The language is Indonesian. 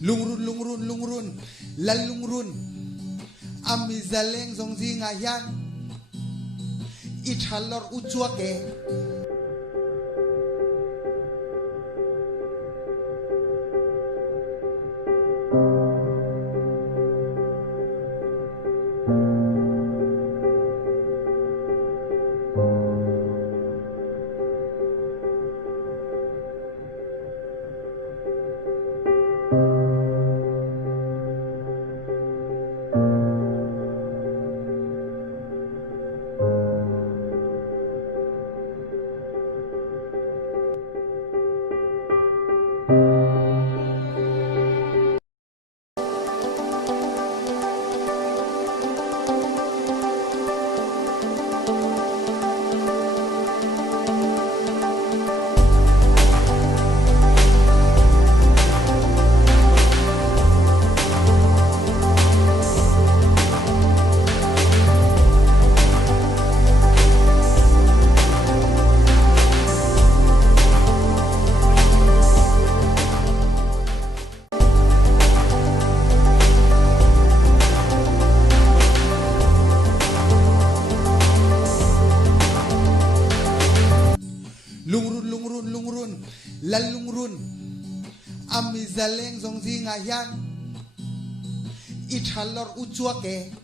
lungrun lungrun lungrun lalungrun ami zaleng zongzi ngayan ithalor ucuake lungrun lungrun lungrun lalungrun ami zaleng zongzi ngayan ithalor ucuake